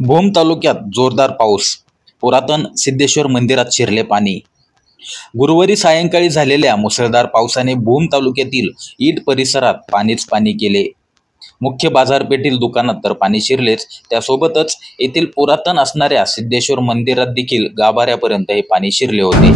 भूम तालुक्यात जोरदार पाऊस, पुरातन सिद्धेश्वर मंदिरात शिरले पाणी। गुरुवारी सायंकाळी झालेल्या मुसळधार पावसाने भूम तालुक्यातील ईट परिसरात पाणीच पाणी केले। मुख्य बाजारपेठील दुकानात तर पाणी शिरलेच, त्यासोबतच येथील पुरातन असणाऱ्या सिद्धेश्वर मंदिरात देखील गाभाऱ्यापर्यंत हे पाणी शिरले होते।